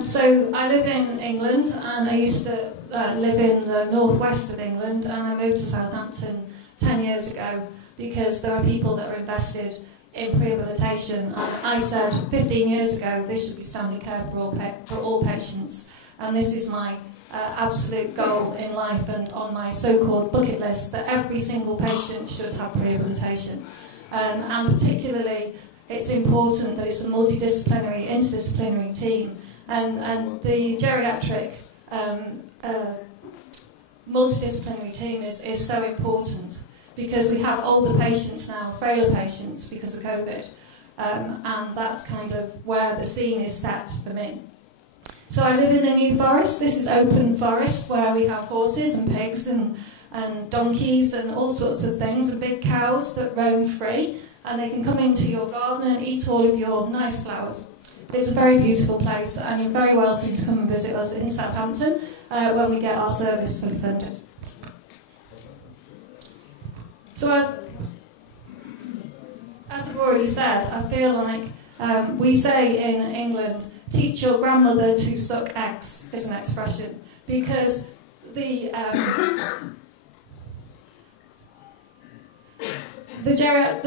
So I live in England, and I used to live in the northwest of England, and I moved to Southampton 10 years ago because there are people that are invested in prehabilitation. I said 15 years ago this should be standard care for all patients, and this is my absolute goal in life and on my so-called bucket list, that every single patient should have prehabilitation. And particularly it's important that it's a multidisciplinary, interdisciplinary team, and the geriatric multidisciplinary team is so important, because we have older patients now, frailer patients because of COVID, and that's kind of where the scene is set for me. So I live in the New Forest. This is open forest where we have horses and pigs and donkeys and all sorts of things, and big cows that roam free, and they can come into your garden and eat all of your nice flowers. It's a very beautiful place, and you're very welcome to come and visit us in Southampton when we get our service fully funded. So as I've already said, I feel like we say in England, teach your grandmother to suck eggs is an expression, because the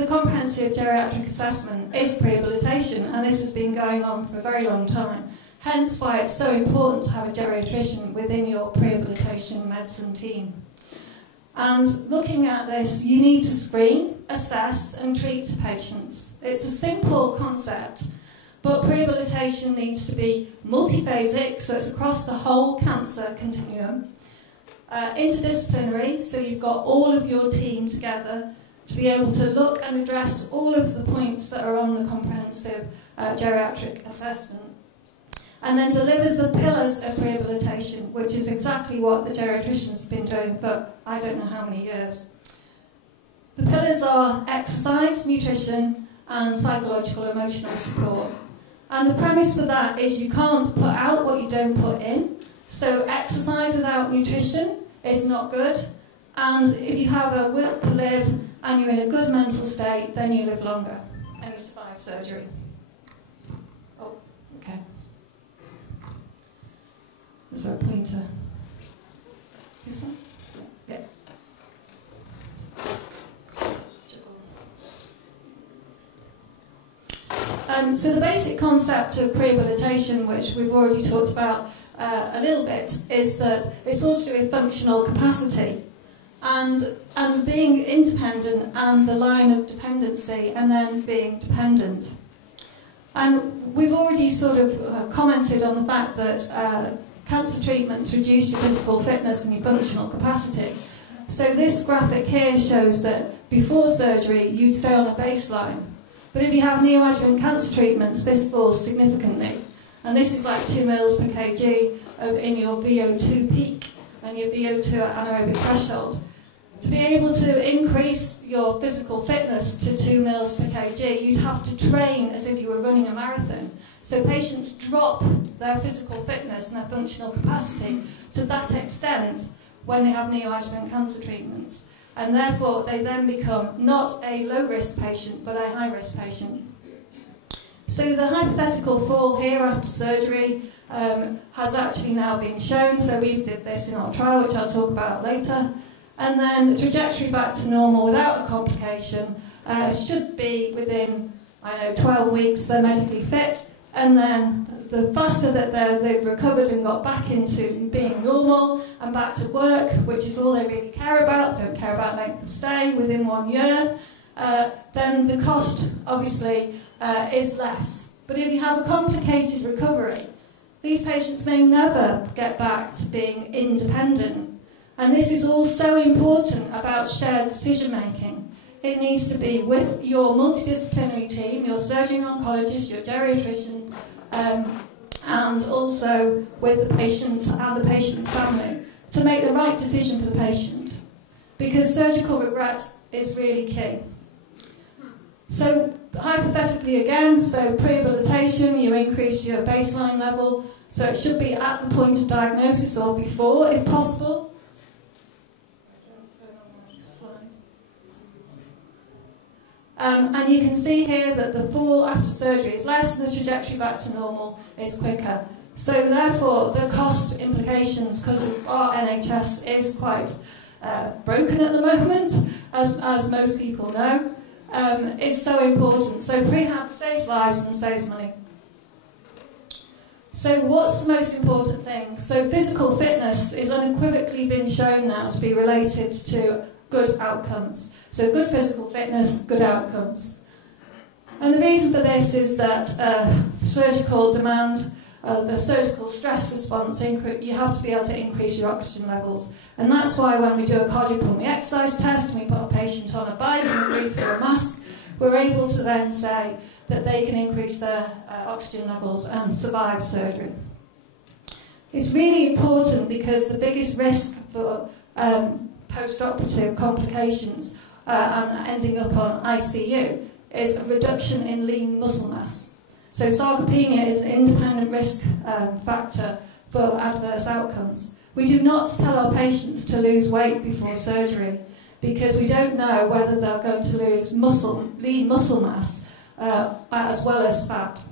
comprehensive geriatric assessment is prehabilitation, and this has been going on for a very long time. Hence why it's so important to have a geriatrician within your prehabilitation medicine team. And looking at this, you need to screen, assess and treat patients. It's a simple concept, but prehabilitation needs to be multiphasic, so it's across the whole cancer continuum. Interdisciplinary, so you've got all of your team together to be able to look and address all of the points that are on the comprehensive geriatric assessment. And then delivers the pillars of rehabilitation, which is exactly what the geriatricians have been doing for I don't know how many years. The pillars are exercise, nutrition, and psychological emotional support. And the premise for that is you can't put out what you don't put in. So exercise without nutrition is not good. And if you have a will to live and you're in a good mental state, then you live longer and you survive surgery. Oh, okay. Is there a pointer? This one? Yeah. So the basic concept of prehabilitation, which we've already talked about a little bit, is that it's all to do with functional capacity and being independent and the line of dependency and then being dependent. And we've already sort of commented on the fact that cancer treatments reduce your physical fitness and your functional capacity. So this graphic here shows that before surgery you'd stay on a baseline. But if you have neoadjuvant cancer treatments, this falls significantly. And this is like 2 mils per kg in your VO2 peak and your VO2 anaerobic threshold. To be able to increase your physical fitness to 2 mils per kg, you'd have to train as if you were running a marathon. So patients drop their physical fitness and their functional capacity to that extent when they have neoadjuvant cancer treatments. And therefore, they then become not a low-risk patient, but a high-risk patient. So the hypothetical fall here after surgery has actually now been shown. So we did this in our trial, which I'll talk about later. And then the trajectory back to normal without a complication should be within, 12 weeks they're medically fit. And then the faster that they've recovered and got back into being normal and back to work, which is all they really care about, they don't care about length of stay within 1 year, then the cost obviously is less. But if you have a complicated recovery, these patients may never get back to being independent. And this is all so important about shared decision making. It needs to be with your multidisciplinary team, your surgeon oncologist, your geriatrician, and also with the patient and the patient's family to make the right decision for the patient. Because surgical regret is really key. So hypothetically again, so prehabilitation, you increase your baseline level, so it should be at the point of diagnosis or before if possible. And you can see here that the fall after surgery is less and the trajectory back to normal is quicker. So therefore, the cost implications, because our NHS is quite broken at the moment, as most people know, is so important. So prehab saves lives and saves money. So what's the most important thing? So physical fitness is unequivocally been shown now to be related to good outcomes. So good physical fitness, good outcomes. And the reason for this is that surgical demand, the surgical stress response, you have to be able to increase your oxygen levels. And that's why when we do a cardiopulmonary exercise test and we put a patient on a bike and we breathe through a mask, we're able to then say that they can increase their oxygen levels and survive surgery. It's really important because the biggest risk for post-operative complications and ending up on ICU is a reduction in lean muscle mass. So sarcopenia is an independent risk factor for adverse outcomes. We do not tell our patients to lose weight before surgery because we don't know whether they're going to lose lean muscle mass as well as fat.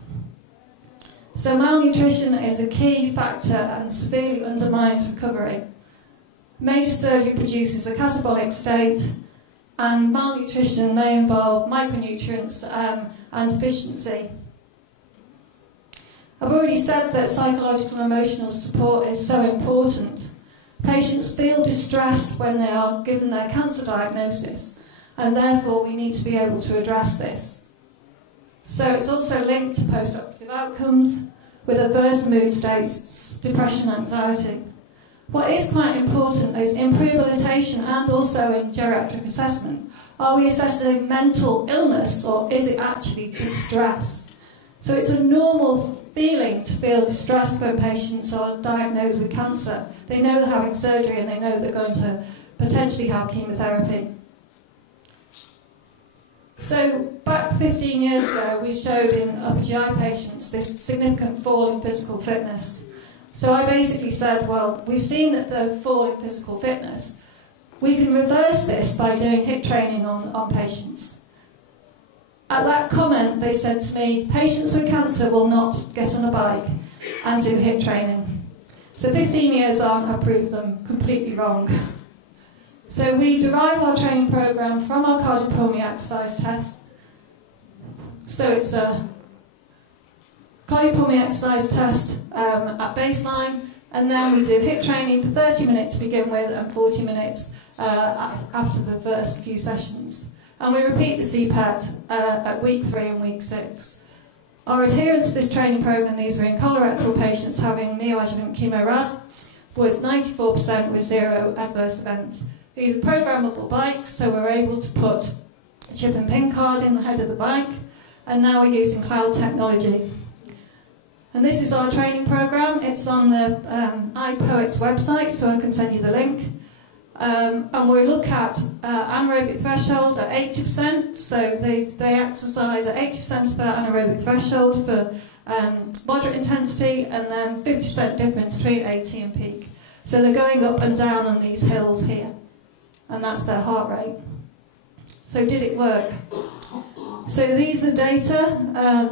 So malnutrition is a key factor and severely undermines recovery. Major surgery produces a catabolic state, and malnutrition may involve micronutrients and deficiency. I've already said that psychological and emotional support is so important. Patients feel distressed when they are given their cancer diagnosis, and therefore we need to be able to address this. So it's also linked to post-operative outcomes with adverse mood states, depression, anxiety. What is quite important is in Prehabilitation and also in geriatric assessment, are we assessing mental illness or is it actually distress? So it's a normal feeling to feel distressed when patients are diagnosed with cancer. They know they're having surgery and they know they're going to potentially have chemotherapy. So back 15 years ago, we showed in upper GI patients this significant fall in physical fitness. So I basically said, well, we've seen that the fall in physical fitness. We can reverse this by doing HIIT training on patients. At that comment, they said to me, patients with cancer will not get on a bike and do HIIT training. So 15 years on, I proved them completely wrong. So we derive our training program from our cardiopulmonary exercise test. So it's a cardiopulmonary exercise test at baseline, and then we do HIIT training for 30 minutes to begin with and 40 minutes after the first few sessions. And we repeat the CPAT at week 3 and week 6. Our adherence to this training program, these were in colorectal patients having neoadjuvant chemo-rad, was 94% with 0 adverse events. These are programmable bikes, so we're able to put a chip and pin card in the head of the bike, and now we're using cloud technology. And this is our training program. It's on the iPoets website, so I can send you the link. And we look at anaerobic threshold at 80%, so they exercise at 80% of their anaerobic threshold for moderate intensity, and then 50% difference between 80 and peak. So they're going up and down on these hills here, and that's their heart rate. So did it work? So these are data,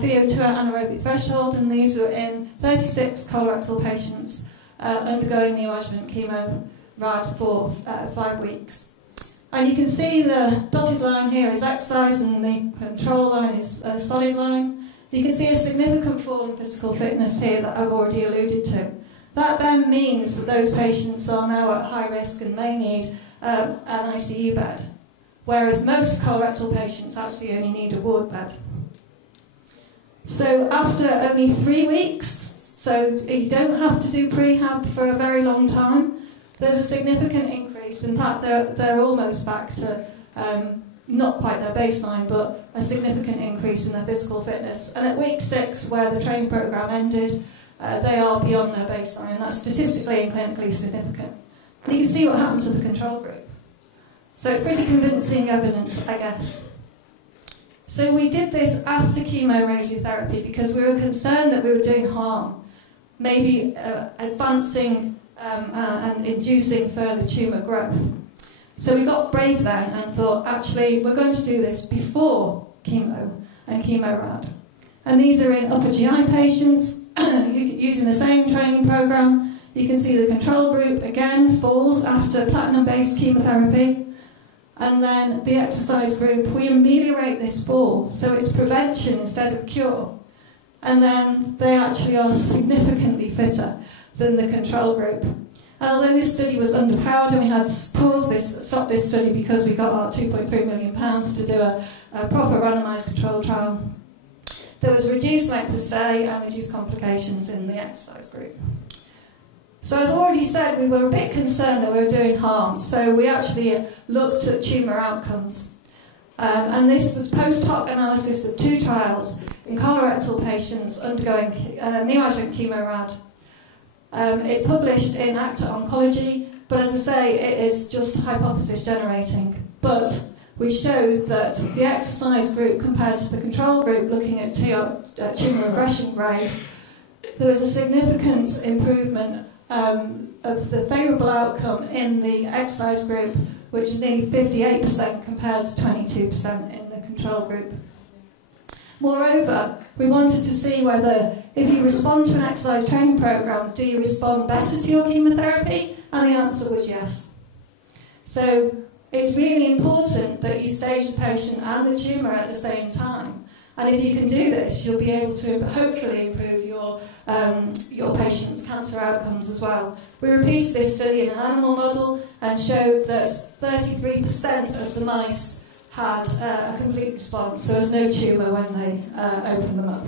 VO2 at anaerobic threshold, and these are in 36 colorectal patients undergoing neoadjuvant chemo-rad for 5 weeks. And you can see the dotted line here is exercise and the control line is a solid line. You can see a significant fall in physical fitness here that I've already alluded to. That then means that those patients are now at high risk and may need an ICU bed, whereas most colorectal patients actually only need a ward bed. So after only 3 weeks, so you don't have to do prehab for a very long time, there's a significant increase. In fact, they're almost back to not quite their baseline, but a significant increase in their physical fitness. And at week 6, where the training program ended, they are beyond their baseline, and that's statistically and clinically significant. And you can see what happened to the control group. So pretty convincing evidence, I guess. So we did this after chemoradiotherapy because we were concerned that we were doing harm, maybe advancing and inducing further tumour growth. So we got brave then and thought, actually, we're going to do this before chemo and chemo-rad. And these are in upper GI patients. using the same training program. You can see the control group again falls after platinum-based chemotherapy. And then the exercise group, we ameliorate this fall, so it's prevention instead of cure. And then they actually are significantly fitter than the control group. And although this study was underpowered and we had to stop this study because we got our £2.3 million to do a proper randomised control trial, there was reduced length of stay and reduced complications in the exercise group. So as already said, we were a bit concerned that we were doing harm, so we actually looked at tumour outcomes. And this was post-hoc analysis of 2 trials in colorectal patients undergoing neoadjuvant chemo-rad. It's published in Acta Oncology, but as I say, it is just hypothesis generating. But we showed that the exercise group compared to the control group looking at tumour regression grade, there was a significant improvement of the favourable outcome in the exercise group, which is nearly 58% compared to 22% in the control group. Moreover, we wanted to see whether, if you respond to an exercise training programme, do you respond better to your chemotherapy? And the answer was yes. So it's really important that you stage the patient and the tumour at the same time. And if you can do this, you'll be able to hopefully improve your patient's cancer outcomes as well. We repeated this study in an animal model and showed that 33% of the mice had a complete response, so there was no tumour when they opened them up.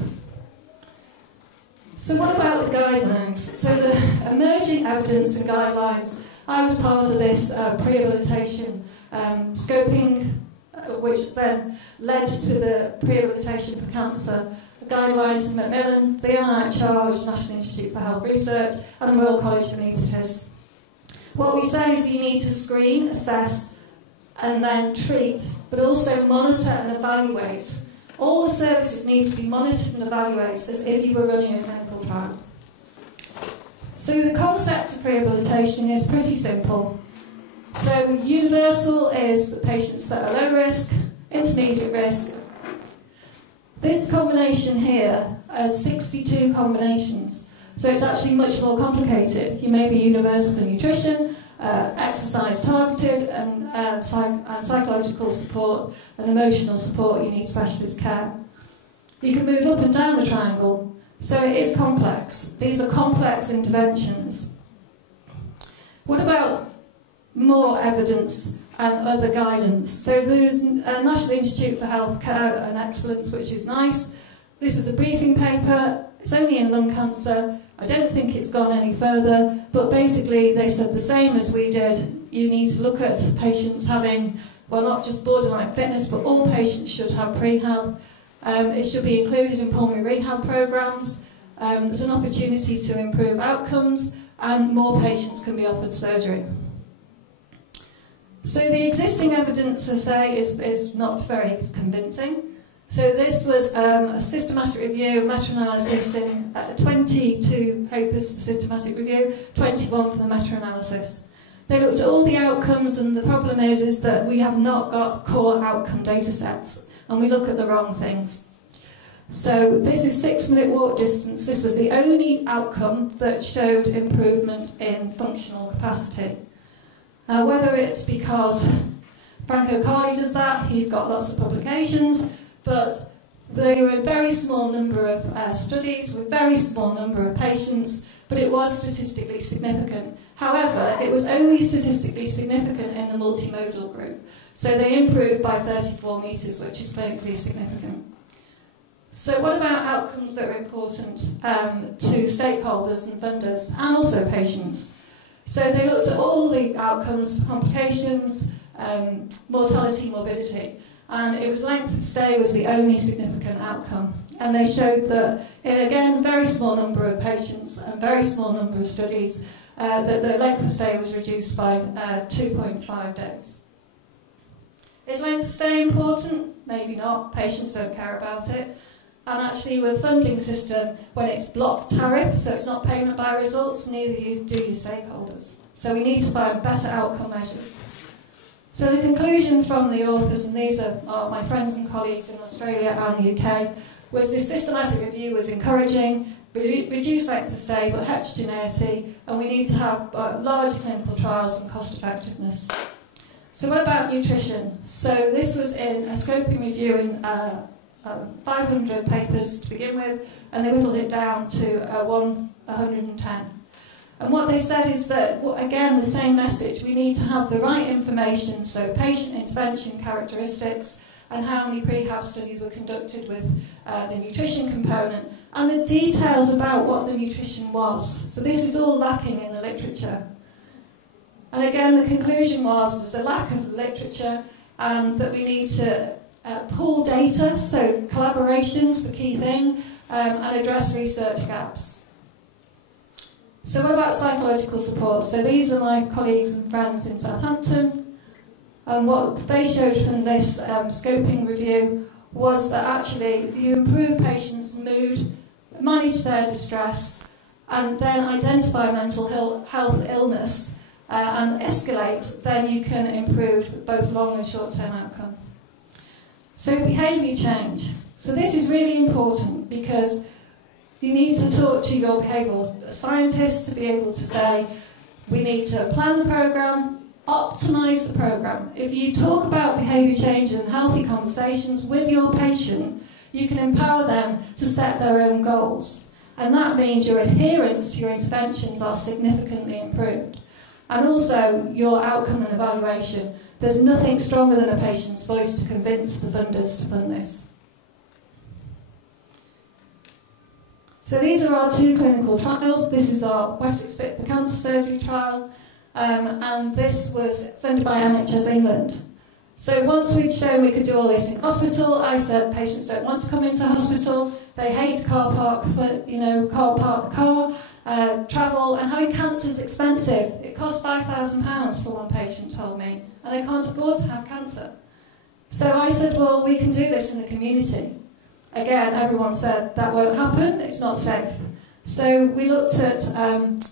So what about the guidelines? So the emerging evidence and guidelines, I was part of this Prehabilitation scoping, which then led to the Prehabilitation for Cancer, the guidelines from Macmillan, the NIHR, which is National Institute for Health Research, and the Royal College of Anaesthetists. What we say is you need to screen, assess, and then treat, but also monitor and evaluate. All the services need to be monitored and evaluated as if you were running a clinical trial. So the concept of rehabilitation is pretty simple. So universal is patients that are low risk, intermediate risk. This combination here has 62 combinations, so it's actually much more complicated. You may be universal for nutrition, exercise targeted, and psychological support and emotional support. You need specialist care. You can move up and down the triangle, so it is complex. These are complex interventions. What about more evidence and other guidance? So there's a National Institute for Healthcare and Excellence, which is nice. This is a briefing paper. It's only in lung cancer. I don't think it's gone any further, but basically they said the same as we did. You need to look at patients having, well, not just borderline fitness, but all patients should have prehab. It should be included in pulmonary rehab programs. There's an opportunity to improve outcomes, and more patients can be offered surgery. So the existing evidence, I say, is not very convincing. So this was a systematic review, meta-analysis in 22 papers for the systematic review, 21 for the meta-analysis. They looked at all the outcomes, and the problem is that we have not got core outcome data sets, and we look at the wrong things. So this is 6-minute walk distance. This was the only outcome that showed improvement in functional capacity. Whether it's because Franco Carli does that, he's got lots of publications, but they were a very small number of studies with very small number of patients, but it was statistically significant. However, it was only statistically significant in the multimodal group. So they improved by 34 metres, which is clinically significant. So what about outcomes that are important to stakeholders and funders, and also patients? So they looked at all the outcomes, complications, mortality, morbidity, and it was length of stay was the only significant outcome. And they showed that in, again, a very small number of patients and very small number of studies, that the length of stay was reduced by 2.5 days. Is length of stay important? Maybe not. Patients don't care about it. And actually with funding system, when it's blocked tariff, so it's not payment by results, neither do your stakeholders. So we need to find better outcome measures. So the conclusion from the authors, and these are my friends and colleagues in Australia and the UK, was this systematic review was encouraging, reduced length of stay but heterogeneity, and we need to have large clinical trials and cost effectiveness. So what about nutrition? So this was in a scoping review in 500 papers to begin with, and they whittled it down to 110. And what they said is that, well, again, the same message, we need to have the right information, so patient intervention characteristics, and how many prehab studies were conducted with the nutrition component, and the details about what the nutrition was. So this is all lacking in the literature. And again, the conclusion was there's a lack of literature, and that we need to pool data, so collaboration's the key thing, and address research gaps. So what about psychological support? So these are my colleagues and friends in Southampton, and what they showed from this scoping review was that actually if you improve patients' mood, manage their distress, and then identify mental health illness and escalate, then you can improve both long and short-term outcome. So behaviour change. So this is really important because you need to talk to your behavioural scientists to be able to say, we need to plan the programme, optimise the programme. If you talk about behaviour change and healthy conversations with your patient, you can empower them to set their own goals. And that means your adherence to your interventions are significantly improved. And also your outcome and evaluation. There's nothing stronger than a patient's voice to convince the funders to fund this. So these are our two clinical trials. This is our Wessex Fit for Cancer Surgery trial, and this was funded by NHS England. So once we'd shown we could do all this in hospital, I said patients don't want to come into hospital, they hate car park, but can't park the car, travel, and having cancer is expensive. It costs £5,000 for one patient told me, and they can't afford to have cancer. So I said, well, we can do this in the community. Again, everyone said that won't happen, it's not safe. So we looked at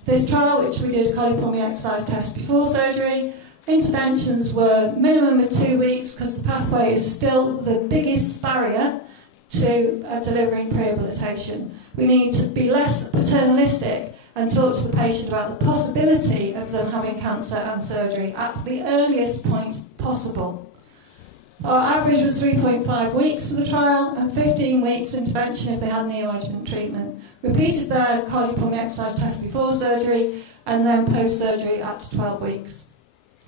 this trial, which we did cardiopulmonary exercise test before surgery. Interventions were minimum of 2 weeks because the pathway is still the biggest barrier to delivering prehabilitation. We need to be less paternalistic and talk to the patient about the possibility of them having cancer and surgery at the earliest point possible. Our average was 3.5 weeks for the trial and 15 weeks intervention if they had neoadjuvant treatment. Repeated their cardiopulmonary exercise test before surgery and then post-surgery at 12 weeks.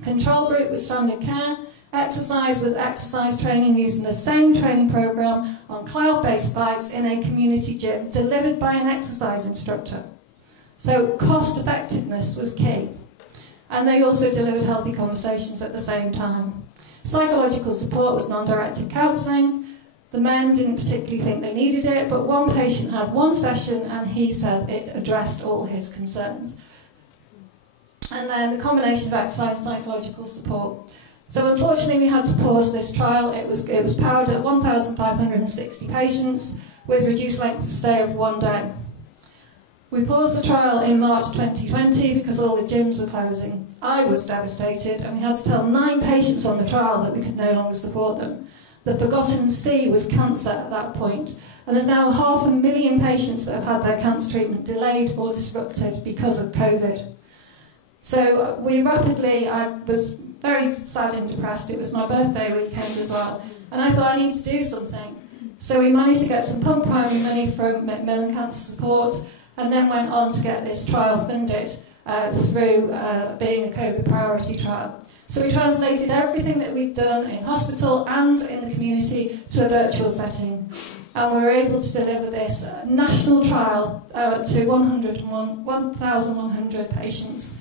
Control group was standard care. Exercise was exercise training using the same training programme on cloud-based bikes in a community gym delivered by an exercise instructor. So cost effectiveness was key. And they also delivered healthy conversations at the same time. Psychological support was non-directed counselling. The men didn't particularly think they needed it, but one patient had one session and he said it addressed all his concerns. And then the combination of exercise and psychological support. So unfortunately we had to pause this trial. It was powered at 1,560 patients with reduced length of stay of 1 day. We paused the trial in March 2020 because all the gyms were closing. I was devastated and we had to tell 9 patients on the trial that we could no longer support them. The forgotten C was cancer at that point, and there's now 500,000 patients that have had their cancer treatment delayed or disrupted because of COVID. So we rapidly, I was very sad and depressed. It was my birthday weekend as well, and I thought I need to do something. So we managed to get some pump primary money from Macmillan Cancer Support, and then went on to get this trial funded through being a COVID priority trial. So we translated everything that we'd done in hospital and in the community to a virtual setting. And we were able to deliver this national trial to 1,100 patients.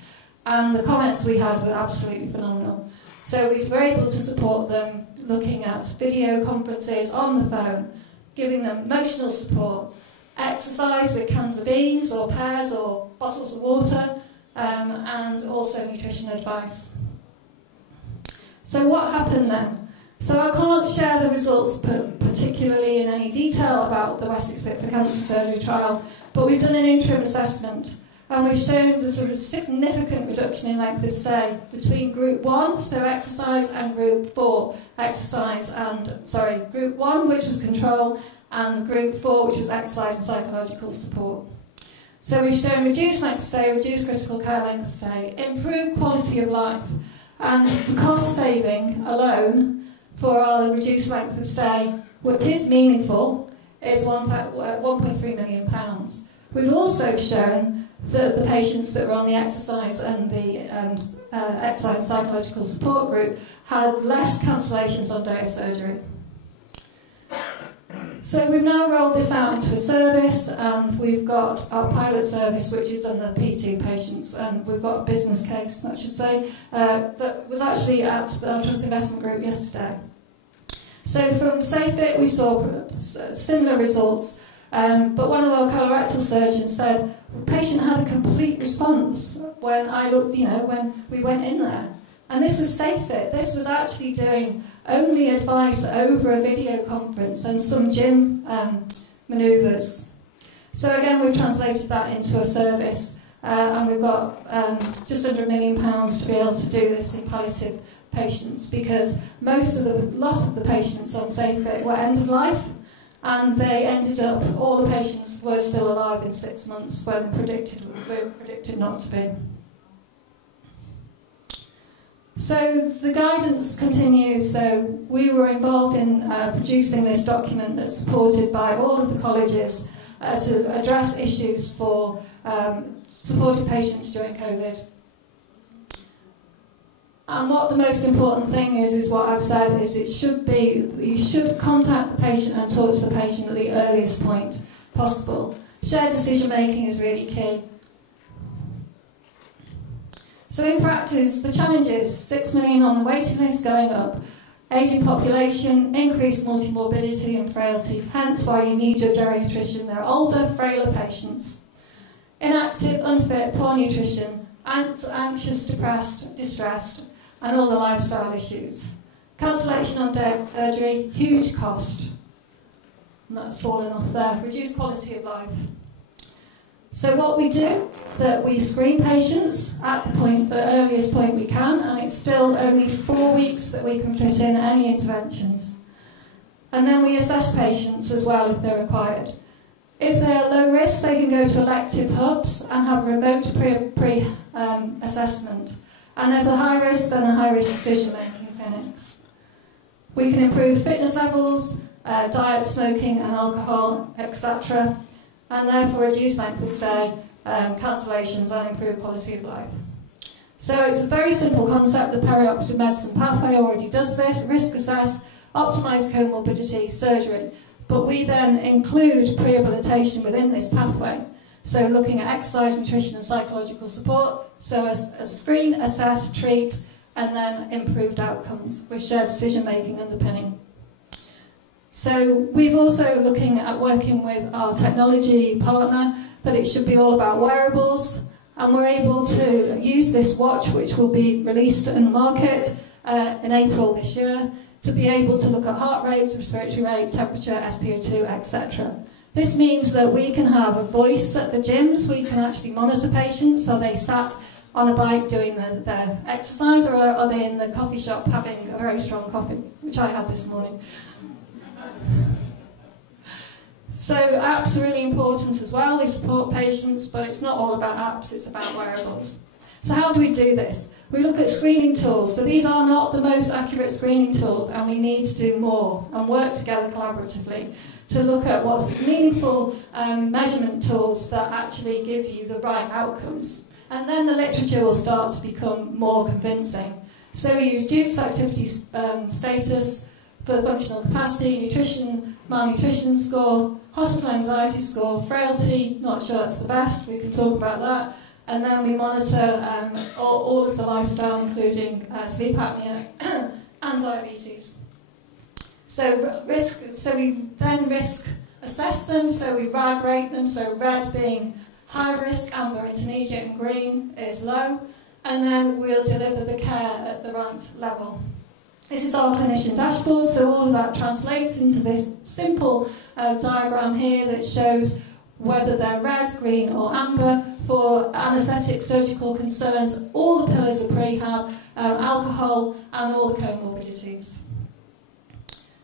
And the comments we had were absolutely phenomenal. So we were able to support them looking at video conferences on the phone, giving them emotional support, exercise with cans of beans or pears or bottles of water, and also nutrition advice. So what happened then? So I can't share the results particularly in any detail about the Wessex Fit for Cancer Surgery trial, but we've done an interim assessment and we've shown there's a significant reduction in length of stay between group 1, so exercise, and group 4, exercise and, group 1, which was control, and group 4, which was exercise and psychological support. So we've shown reduced length of stay, reduced critical care length of stay, improved quality of life, and the cost saving alone for our reduced length of stay, what is meaningful, is £1.3 million. We've also shown that the patients that were on the exercise and the exercise psychological support group had less cancellations on day of surgery. So we've now rolled this out into a service, and we've got our pilot service, which is on the P2 patients, and we've got a business case, I should say, that was actually at the Trust Investment Group yesterday. So from SafeIt, we saw similar results, but one of our colorectal surgeons said the patient had a complete response when I looked, when we went in there. And this was SafeIt. This was actually doing only advice over a video conference and some gym manoeuvres. So again, we've translated that into a service, and we've got just under £1 million to be able to do this in palliative patients, because lot of the patients on SafeIt were end of life, and they ended up, all the patients were still alive in 6 months where they were predicted not to be. So the guidance continues. So we were involved in producing this document that's supported by all of the colleges to address issues for supported patients during COVID. And what the most important thing is what I've said, is you should contact the patient and talk to the patient at the earliest point possible. Shared decision making is really key. So in practice, the challenge is 6 million on the waiting list going up, ageing population, increased multimorbidity and frailty, hence why you need your geriatrician. They're older, frailer patients. Inactive, unfit, poor nutrition, anxious, depressed, distressed, and all the lifestyle issues. Cancellation on day of surgery, huge cost. And that's fallen off there. Reduced quality of life. So what we do, that we screen patients at the earliest point we can, and it's still only 4 weeks that we can fit in any interventions. And then we assess patients as well if they're required. If they're low risk, they can go to elective hubs and have remote pre-assessment. And if they're high risk, then the high-risk decision-making clinics. We can improve fitness levels, diet, smoking and alcohol, etc., and therefore reduce length of stay, cancellations and improve quality of life. So it's a very simple concept. The perioperative medicine pathway already does this: risk assess, optimise comorbidity, surgery. But we then include prehabilitation within this pathway. So looking at exercise, nutrition and psychological support, so as screen, assess, treat, and then improved outcomes with shared decision-making underpinning. So we've also looking at working with our technology partner, that it should be all about wearables, and we're able to use this watch, which will be released in the market in April this year, to be able to look at heart rate, respiratory rate, temperature, SpO2, etc. This means that we can have a voice at the gyms. We can actually monitor patients. Are they sat on a bike doing their exercise, or are they in the coffee shop having a very strong coffee, which I had this morning. So apps are really important as well. They support patients, but it's not all about apps, it's about wearables. So how do we do this? We look at screening tools. So these are not the most accurate screening tools, and we need to do more and work together collaboratively to look at what's meaningful measurement tools that actually give you the right outcomes. And then the literature will start to become more convincing. So we use Duke's activity status for functional capacity, nutrition, malnutrition score, hospital anxiety score, frailty, not sure that's the best, we can talk about that. And then we monitor all of the lifestyle, including sleep apnea and diabetes. So we then risk assess them, so we RAG rate them, so red being high risk, amber intermediate, and green is low, and then we'll deliver the care at the right level. This is our clinician dashboard, so all of that translates into this simple diagram here that shows whether they're red, green or amber for anaesthetic surgical concerns, all the pillars of prehab, alcohol and all the comorbidities.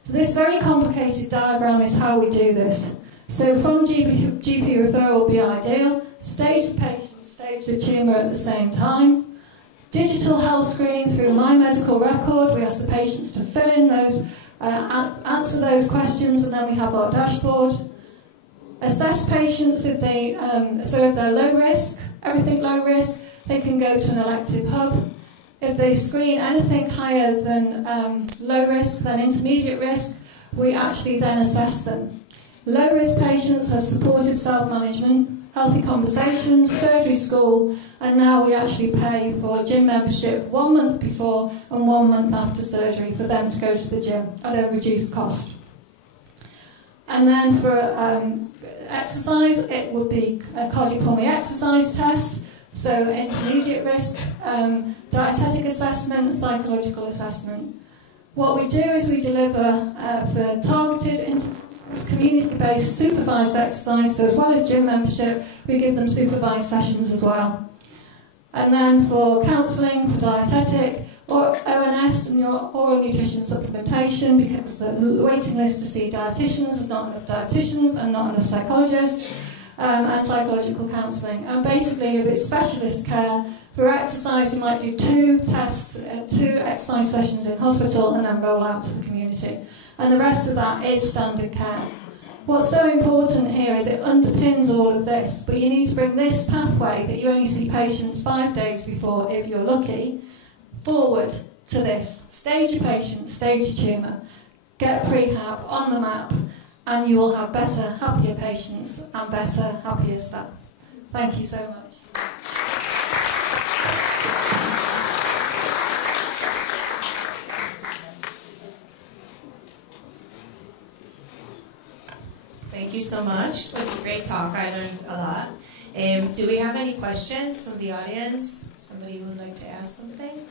So this very complicated diagram is how we do this. So from GP referral will be ideal, stage the patient, stage the tumour at the same time. Digital health screening through My Medical Record, we ask the patients to fill in those, answer those questions, and then we have our dashboard. Assess patients if they, so if they're low risk, everything low risk, they can go to an elective hub. If they screen anything higher than low risk, then intermediate risk, we actually then assess them. Low risk patients have supportive self-management, healthy conversations, surgery school, and now we actually pay for gym membership 1 month before and 1 month after surgery for them to go to the gym at a reduced cost. And then for exercise, it would be a cardiopulmonary exercise test, so intermediate risk, dietetic assessment, psychological assessment. What we do is we deliver for targeted, community-based supervised exercise, so as well as gym membership, we give them supervised sessions as well. And then for counselling, for dietetic, or ONS, and your oral nutrition supplementation, because the waiting list to see dietitians, there's not enough dietitians and not enough psychologists, and psychological counselling. And basically, if it's specialist care, for exercise, you might do 2 tests, 2 exercise sessions in hospital, and then roll out to the community. And the rest of that is standard care. What's so important here is it underpins all of this, but you need to bring this pathway that you only see patients 5 days before, if you're lucky, forward to this. Stage your patient, stage your tumour, get prehab on the map, and you will have better, happier patients and better, happier staff. Thank you so much. Thank you so much. It was a great talk. I learned a lot. Do we have any questions from the audience? Somebody who would like to ask something?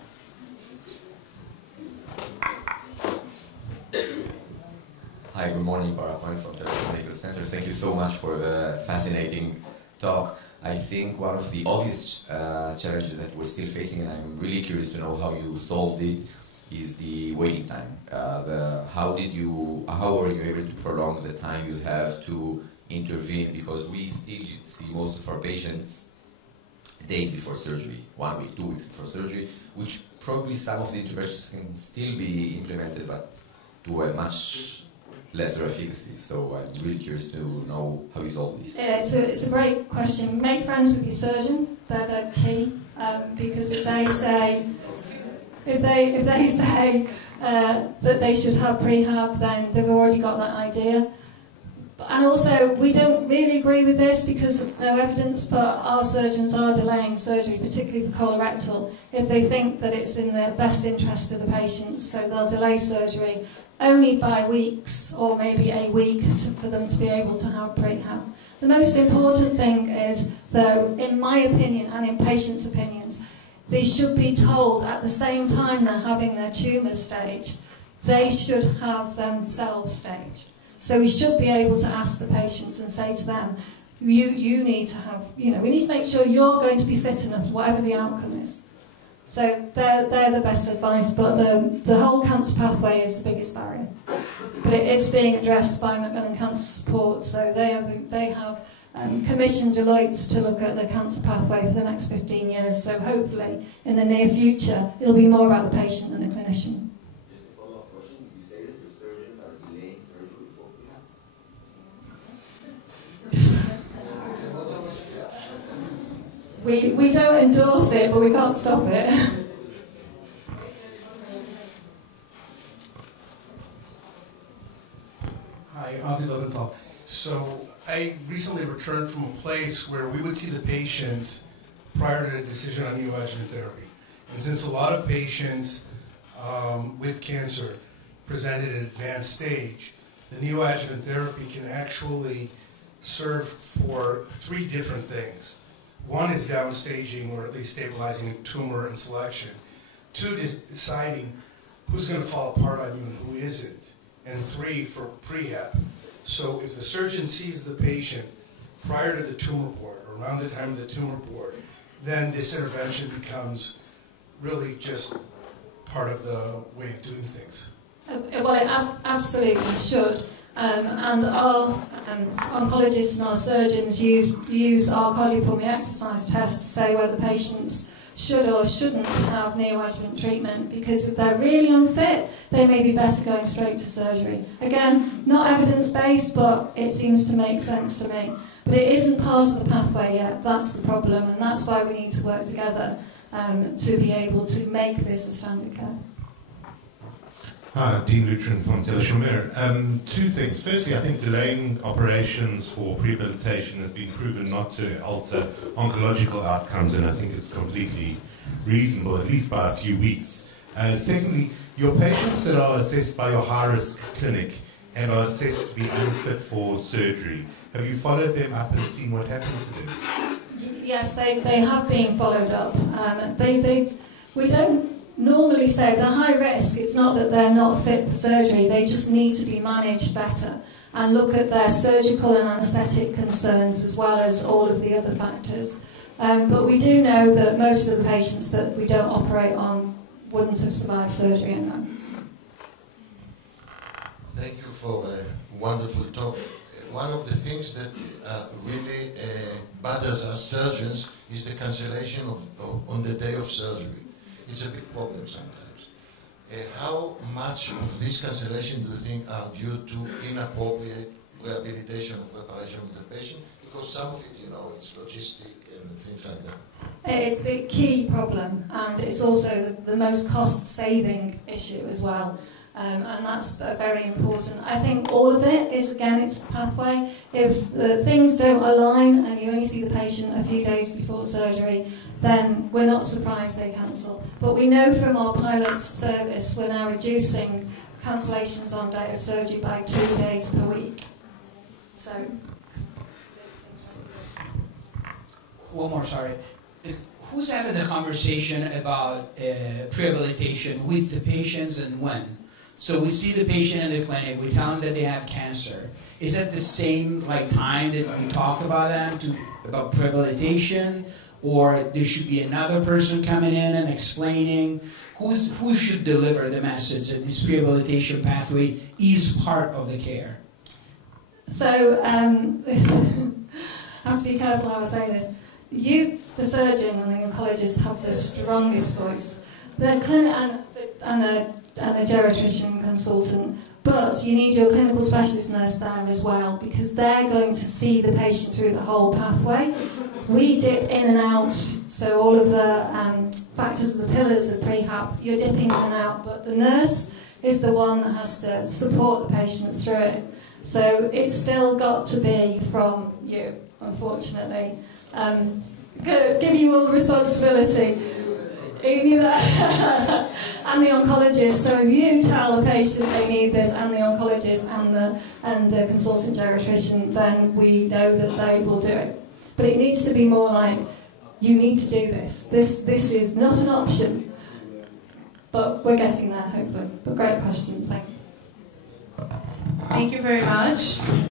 Hi, good morning, Paracoin from the Medical Center. Thank you so much for the fascinating talk. I think one of the obvious challenges that we're still facing, and I'm really curious to know how you solved it, is the waiting time. How were you able to prolong the time you have to intervene? Because we still see most of our patients days before surgery, 1 week, 2 weeks before surgery, which probably some of the interventions can still be implemented, but to a much lesser efficacy. So I'm really curious to know how you solve this. Yeah, it's a great question. Make friends with your surgeon. They're the key, because if they say that they should have prehab, then they've already got that idea. And also, we don't really agree with this because of no evidence, but our surgeons are delaying surgery, particularly for colorectal, if they think that it's in the best interest of the patient. So they'll delay surgery only by weeks, or maybe a week, for them to be able to have prehab. The most important thing is, though, in my opinion and in patients' opinions, they should be told at the same time they're having their tumour staged, they should have themselves staged. So we should be able to ask the patients and say to them, you need to have, we need to make sure you're going to be fit enough, whatever the outcome is. So they're the best advice, but the whole cancer pathway is the biggest barrier. But it is being addressed by Macmillan Cancer Support, so they have commissioned Deloitte to look at the cancer pathway for the next 15 years. So hopefully, in the near future, it'll be more about the patient than the clinician. Just a follow-up question. You say that your surgeons are delaying surgery for prehab? We don't endorse it, but we can't stop it. Hi, Avi Leventhal. So I recently returned from a place where we would see the patients prior to the decision on neoadjuvant therapy. And since a lot of patients with cancer presented at an advanced stage, the neoadjuvant therapy can actually serve for 3 different things. 1 is downstaging, or at least stabilizing a tumor and selection. 2, deciding who's going to fall apart on you and who isn't. And 3, for prehab. So if the surgeon sees the patient prior to the tumor board, or around the time of the tumor board, then this intervention becomes really just part of the way of doing things. Well, it absolutely should. And our oncologists and our surgeons use our cardiopulmonary exercise test to say whether patients should or shouldn't have neoadjuvant treatment, because if they're really unfit, they may be better going straight to surgery. Again, not evidence-based, but it seems to make sense to me. But it isn't part of the pathway yet. That's the problem, and that's why we need to work together to be able to make this a standard care. Hi, Dean Lutrin from Teleshomer. Two things. Firstly, I think delaying operations for prehabilitation has been proven not to alter oncological outcomes, and I think it's completely reasonable, at least by a few weeks. Secondly, your patients that are assessed by your high-risk clinic and are assessed to be unfit for surgery, have you followed them up and seen what happened to them? Yes, they have been followed up. We don't normally say they're high risk. It's not that they're not fit for surgery, they just need to be managed better and look at their surgical and anaesthetic concerns as well as all of the other factors. But we do know that most of the patients that we don't operate on wouldn't have survived surgery in that. Thank you for a wonderful talk. One of the things that really bothers us surgeons is the cancellation on the day of surgery. It's a big problem sometimes. How much of this cancellation do you think are due to inappropriate rehabilitation or preparation of the patient? Because some of it, it's logistic and things like that. It's the key problem, and it's also the most cost-saving issue as well. And that's very important. I think all of it is, again, it's the pathway. If the things don't align and you only see the patient a few days before surgery, then we're not surprised they cancel. But we know from our pilot service we're now reducing cancellations on day of surgery by 2 days per week. So. One more, sorry. Who's having the conversation about prehabilitation with the patients and when? So we see the patient in the clinic, we tell them that they have cancer. Is that the same time that we talk about them, about prehabilitation? Or there should be another person coming in and explaining? Who should deliver the message that this prehabilitation pathway is part of the care? So, I have to be careful how I say this. You, the surgeon and the oncologist, have the strongest voice. The clinic and the geriatrician consultant, but you need your clinical specialist nurse there as well, because they're going to see the patient through the whole pathway. We dip in and out, so all of the factors, the pillars of prehab, you're dipping in and out, but the nurse is the one that has to support the patient through it. So it's still got to be from you, unfortunately. Give you all the responsibility. And the oncologist. So if you tell the patient they need this, and the oncologist and the consultant geriatrician, then we know that they will do it. But it needs to be more like, you need to do this. This is not an option. But we're getting there, hopefully. But great questions, thank you. Thank you very much.